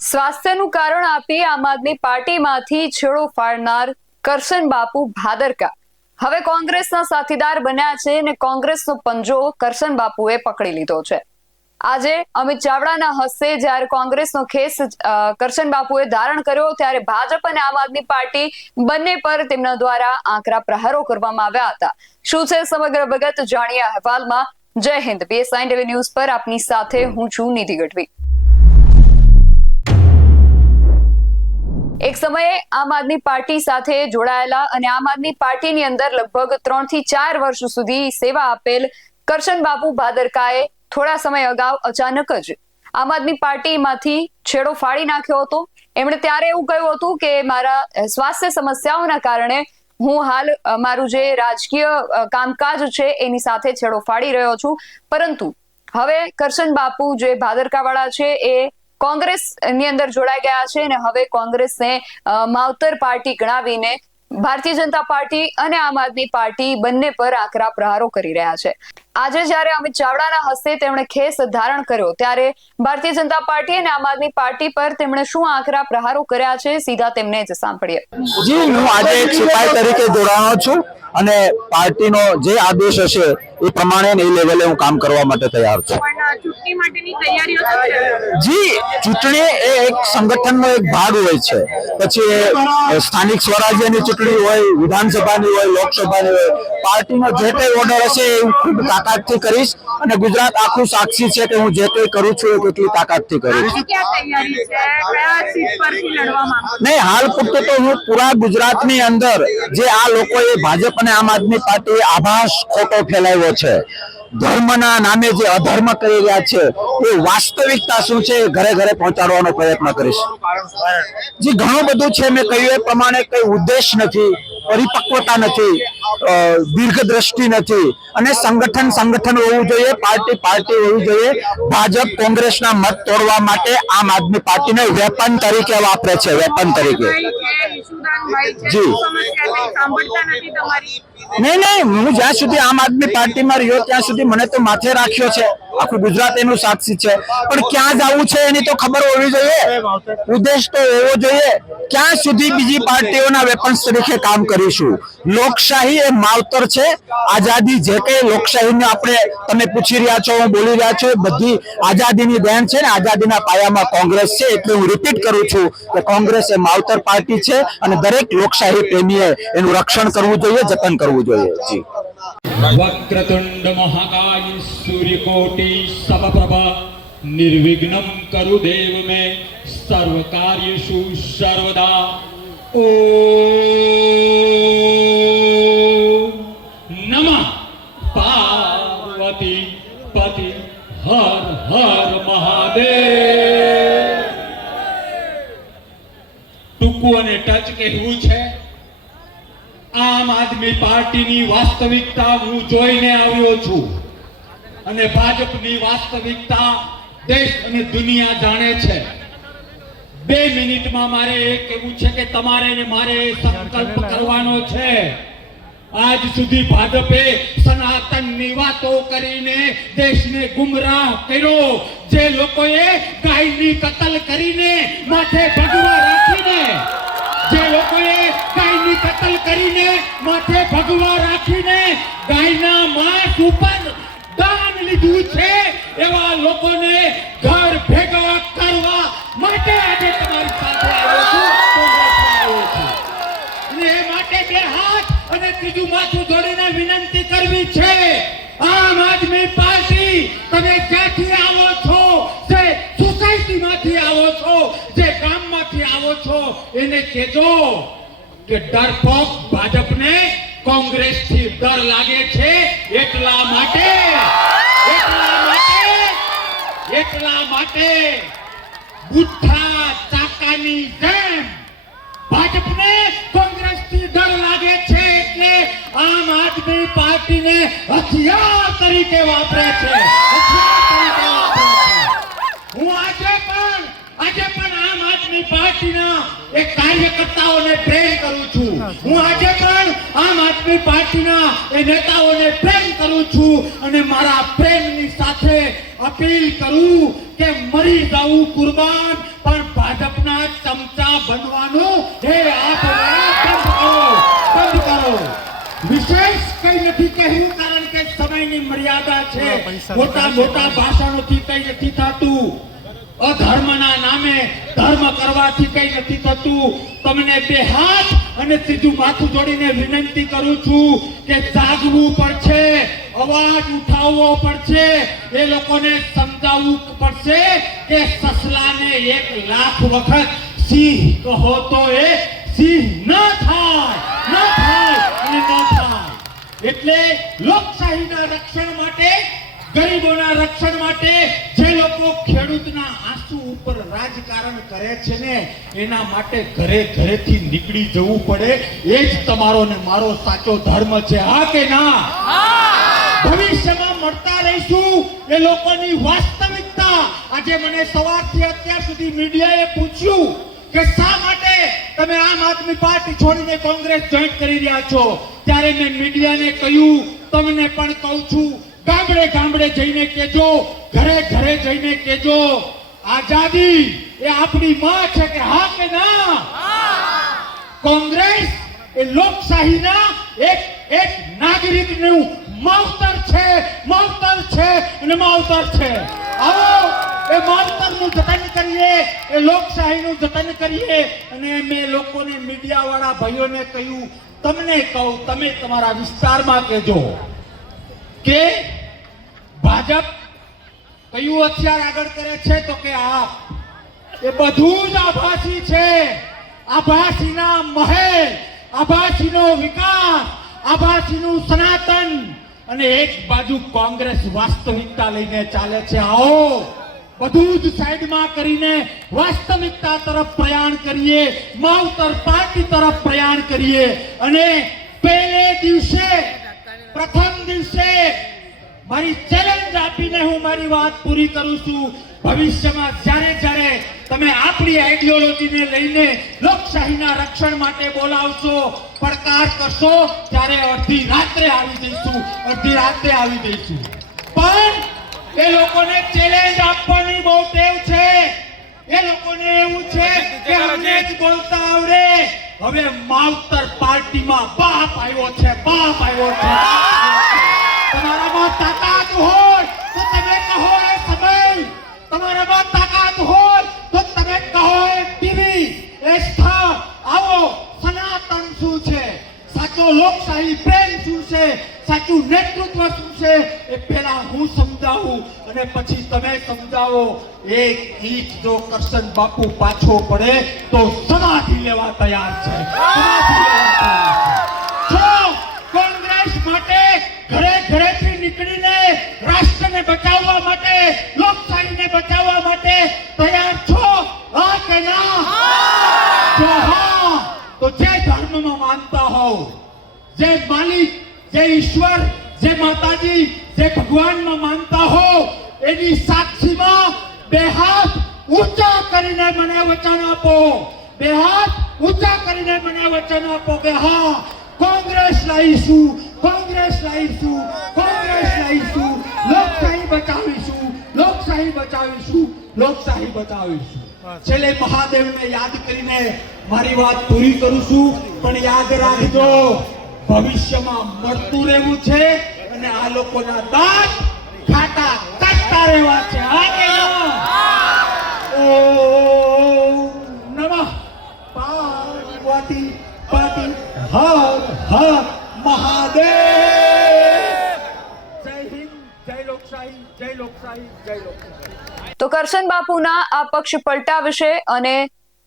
સ્વાસ્થ્યનું કારણ આપી આમ આદમી પાર્ટીમાંથી છેડો ફાડનાર કરશન બાપુ ભાદરકા હવે કોંગ્રેસના સાથીદાર બન્યા છે અને કોંગ્રેસનો પંજો કરશન બાપુએ પકડી લીધો છે। આજે અમિત ચાવડાના હસ્તે જ્યારે કોંગ્રેસનો ખેસ કરશન બાપુએ ધારણ કર્યો ત્યારે ભાજપ અને આમ આદમી પાર્ટી બંને પર તેમના દ્વારા આકરા પ્રહારો કરવામાં આવ્યા હતા। શું છે સમગ્ર વિગત જાણીએ અહેવાલમાં। જય હિન્દ। PSI TV ન્યૂઝ પર આપની સાથે હું છું નિધિ ગઢવી। એક સમયે આમ આદમી પાર્ટી સાથે જોડાયેલા અને આમ આદમી પાર્ટીની અંદર લગભગ 3 થી 4 વર્ષ સુધી સેવા આપેલ કરશન બાપુ ભાદરકાએ થોડા સમય અગાઉ અચાનક જ આમ આદમી પાર્ટીમાંથી છેડો ફાડી નાખ્યો હતો। એમણે ત્યારે એવું કહ્યું હતું કે મારા સ્વાસ્થ્ય સમસ્યાઓના કારણે હું હાલ મારું જે રાજકીય કામકાજ છે એની સાથે છેડો ફાડી રહ્યો છું, પરંતુ હવે કરશન બાપુ જે ભાદરકાવાળા છે એ કોંગ્રેસની અંદર જોડાઈ ગયા છે અને હવે કોંગ્રેસને માવતર પાર્ટી ગણાવીને ભારતીય જનતા પાર્ટી અને આમ આદમી પાર્ટી બંને પર આકરા પ્રહારો કરી રહ્યા છે। આજે જ્યારે અમિત ચાવડાના હસ્તે તેમણે ખેસ ધારણ કર્યો ત્યારે ભારતીય જનતા પાર્ટી અને આમ આદમી પાર્ટી પર તેમણે શું આકરા પ્રહારો કર્યા છે સીધા તેમને જ સાંભળીએ। જી, હું આજે એક સિપાઈ તરીકે જોડાયો છું અને પાર્ટીનો જે આદેશ હશે એ પ્રમાણે એ લેવલે હું કામ કરવા માટે તૈયાર છું। ચૂંટણી માટેની તૈયારીઓ જી, ચૂંટણી એ એક સંગઠનનો એક ભાગ હોય છે। પછી સ્થાનિક સ્વરાજ્યની ચૂંટણી હોય, વિધાનસભાની હોય, લોકસભાની હોય, પાર્ટીનો જે કંઈ ઓર્ડર હશે એ હું ખૂબ તાકાતથી કરીશ અને ગુજરાત આખું સાક્ષી છે કે હું જે કંઈ કરું છું એ કેટલી તાકાતથી કરીશ। નહીં, હાલ પૂરતું તો હું પૂરા ગુજરાતની અંદર જે આ લોકોએ ભાજપ અને આમ આદમી પાર્ટીએ આભાસ ખોટો ફેલાવ્યો છે, ધર્મના નામે જે અધર્મ કરી રહ્યા છે એ વાસ્તવિકતા શું છે એ ઘરે ઘરે પહોંચાડવાનો પ્રયત્ન કરીશ। જે ઘણું બધું છે મેં કહ્યું એ પ્રમાણે કઈ ઉદ્દેશ નથી, પરિપક્વતા નથી, દીર્ઘદ્રષ્ટિ નથી અને સંગઠન હોવું જોઈએ, પાર્ટી હોવી જોઈએ। ભાજપ કોંગ્રેસના મત તોડવા માટે આમ આદમી પાર્ટીને વેપન તરીકે વાપરે છે, વેપન તરીકે। જી નહીં, હું જ્યાં સુધી આમ આદમી પાર્ટીમાં રહ્યો ત્યાં સુધી મને તો માથે રાખ્યો છે, આખું ગુજરાત એનું સાક્ષી છે, પણ ક્યાં જવું છે એની તો ખબર હોવી જોઈએ, ઉદ્દેશ તો હોવો જોઈએ। ક્યાં સુધી બીજી પાર્ટીઓના વેપન્સ તરીકે કામ કરીશું? લોકશાહી એ માવતર છે, આઝાદી જે કઈ લોકશાહીને આપણે તમે પૂછી રહ્યા છો, હું બોલી રહ્યા છું, બધી આઝાદીની દેન છે ને આઝાદીના પાયામાં કોંગ્રેસ છે। એટલે હું રિપીટ કરું છું કે કોંગ્રેસ એ માવતર પાર્ટી છે અને દરેક લોકશાહી પ્રેમીએ એનું રક્ષણ કરવું જોઈએ, જતન કરવું જોઈએ। જી, વક્રતુંડ મહાકાય સૂર્યકોટિ સમપ્રભા નિર્વિઘ્નમ કરુ દેવ મે સર્વ કાર્યેષુ સર્વદા। ઓમ નમઃ પાર્વતી પતિ હર હર મહાદેવ। ટૂંકું અને ટચ કહેવું છે, આમ આદમી પાર્ટીની વાસ્તવિકતા હું જોઈને આવ્યો છું અને ભાજપની વાસ્તવિકતા દેશ અને દુનિયા જાણે છે। 2 મિનિટમાં મારે એ કહેવું છે કે તમારે ને મારે સંકલ્પ કરવાનો છે। આજ સુધી ભાજપે સનાતનની વાતો કરીને દેશને ગુમરાહ કર્યો। જે લોકોએ ગાયની કતલ કરીને માથે ભગવા રાખીને, જે લોકોએ ગાયની કતલ કરીને માથે ભગવા રાખીને ગાયના માંસ ઉપર દાન લીધું છે, એવા લોકોને ઘર ભેગા કરવા માટે આજે તમારી સાથે આવ્યો છું, અને એ માટે 2 હાથ અને ત્રીજું માથું જોડીને વિનંતી કરવી છે, આમ આદમી પાર્ટી તમે ક્યાંથી આવો છો, જે સોસાયટીમાંથી આવો છો, જે ગામમાંથી આવો છો, એને કહેજો કે ડરપોક ભાજપને કોંગ્રેસથી ડર લાગે છે, એટલા માટે બુઠ્ઠા ચાકાની જેમ ભાજપને કોંગ્રેસથી ડર લાગે છે, એટલે આમ આદમી પાર્ટીને હથિયાર તરીકે વાપરે છે। હું આજે પણ આમ આદમી પાર્ટીના એક કાર્યકર્તાઓને પ્રેમ કરું છું, હું આજે પણ આમ આદમી પાર્ટીના એ નેતાઓને પ્રેમ કરું છું અને મારા પ્રેમની સાથે અપીલ કરું કે મરી જવું કુરબાન, પણ ભાજપના ચમચા બનવાનું હે આપ બંધ કરો. વિશેષ કઈ નથી કહેવું, કારણ કે સમયની મર્યાદા છે. મોટા મોટા ભાષણોથી કઈ નથી થતું. અધર્મના નામે ધર્મ કરવાથી કઈ નથી થતું. તમને બે હાથ અને સીધું માથું જોડીને વિનંતી કરું છું કે જાગવું પડશે, અવાજ ઉઠાવવો પડશે, એ લોકોને સમજાવવું પડશે કે સસલાને 1 લાખ વખત સિંહ કહો તો એ સિંહ ન થાય. એટલે લોકશાહીના રક્ષણ માટે, ગરીબોના રક્ષણ માટે જે લોકો ખેડૂતના આંસુ ઉપર રાજકારણ કરે છે ને, એના માટે ઘરે ઘરેથી નીકળી જવું પડે. એ જ તમારો ને મારો સાચો ધર્મ છે. હા કે ના? ભવિષ્યમાં મળતા રહીશું એ લોકોની વાસ્તવિકતા. આજે મને સવારથી અત્યાર સુધી મીડિયાએ પૂછ્યું કે શા માટે તમે આમ આદમી પાર્ટી છોડીને કોંગ્રેસ જોઈન કરી રહ્યા છો, ત્યારે મેં મીડિયાને કહ્યું, તમને પણ કહું છું, ગામડે ગામડે જઈને કહેજો, ઘરે ઘરે જઈને કહેજો, આઝાદી એ આપણી માં છે કે હા કે ના? કોંગ્રેસ એ લોકશાહીના એક નાગરિકનું માવતર છે અને માવતર છે. આવો એ માવતરનું જતન કરીએ, એ લોકશાહીનું જતન કરીએ. અને મેં લોકોને, મીડિયા વાળા ભાઈઓને કહ્યું, તમને કહું, તમે તમારા વિસ્તારમાં કહેજો કે ભાજપ કયું હથિયાર આગળ કરે છે, તો કે આપ. એ બધું જ આભાસી છે. આભાસીના મહેલ, આભાસીનો વિકાસ, આભાસીનું સનાતન, અને એક બાજુ કોંગ્રેસ વાસ્તવિકતા લઈને ચાલે છે. આવો બધું જ સાઈડમાં કરીને વાસ્તવિકતા તરફ પ્રયાણ કરીએ, માવતર પાર્ટી તરફ પ્રયાણ કરીએ. અને પહેલે દિવસે, પ્રથમ દિવસે મારી ચેલેન્જ આપીને હું મારી વાત પૂરી કરું છું. ભવિષ્યમાં જ્યારે તમે આપણી આઈડિયોલોજીને લઈને લોકશાહીના રક્ષણ માટે બોલાવશો, પડકાર કરશો, ત્યારે અડધી રાત્રે આવી જઈશું. પણ એ લોકોને ચેલેન્જ આપવાની બહુ ટેવ છે. એ લોકોને એવું છે કે અમને જ બોલતા આવડે. હવે માવતર પાર્ટીમાં બાપ આવ્યો છે. તમારામાં તાકાત હોય તો તમે કહો એ સમય, તમારામાં તાકાત હોય તો તમે કહો એ ટીવી, એ સ્થળ. આવો સનાતન શું છે, સાચો લોકશાહી પ્રેમ શું છે, સાચું નેતૃત્વ શું છે, એ પહેલા હું સમજાવું અને પછી તમે સમજાવો. એક ઈંટ જો કરશન બાપુ પાછો પડે તો સમાધિ લેવા તૈયાર છે. કોંગ્રેસ માટે ઘરે ઘરેથી નીકળીને રાષ્ટ્રને બચાવવા માટે, લોકશાહીને બચાવવા માટે તૈયાર છો? હા કે ના? જો હા, તો જે ધર્મમાં માનતા હોવ, જે માલિક, જે ઈશ્વર, જે માતાજી, જે ભગવાનમાં માનતા હો, એની સાક્ષીમાં 2 હાથ ઊંચા કરીને મને વચન આપો. 2 હાથ ઊંચા કરીને મને વચન આપો કે હા, કોંગ્રેસ લાવીશું. લોકશાહી બચાવીશું. છેલ્લે મહાદેવને યાદ કરીને મારી વાત પૂરી કરું છું. પણ યાદ રાખજો, ભવિષ્યમાં મળતું રહેવું છે અને આ લોકોના દાંત ખાટા કાઢતા રહેવા છે. હા કે ના? ઓમ નમઃ પાર્વતી હર હર મહાદેવ. જય હિન્દ, જય લોકશાહી, જય લોકશાહી, જય લોકશાહી. તો કરશન બાપુના આ પક્ષ પલટા વિશે અને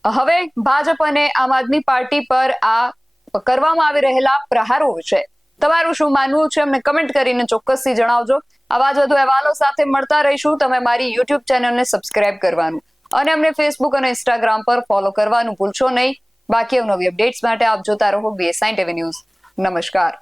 હવે ભાજપ અને આમ આદમી પાર્ટી પર આ કરવામાં આવી રહેલા પ્રહારો વિશે તમારું શું માનવું છે અમને કમેન્ટ કરીને ચોક્કસથી જણાવજો. આવા જ વધુ અહેવાલો સાથે મળતા રહીશું. તમે મારી યુટ્યુબ ચેનલને સબસ્ક્રાઇબ કરવાનું અને અમને ફેસબુક અને ઇન્સ્ટાગ્રામ પર ફોલો કરવાનું ભૂલશો નહીં. બાકી નવી અપડેટ્સ માટે આપ જોતા રહો BS9 TV ન્યૂઝ. નમસ્કાર.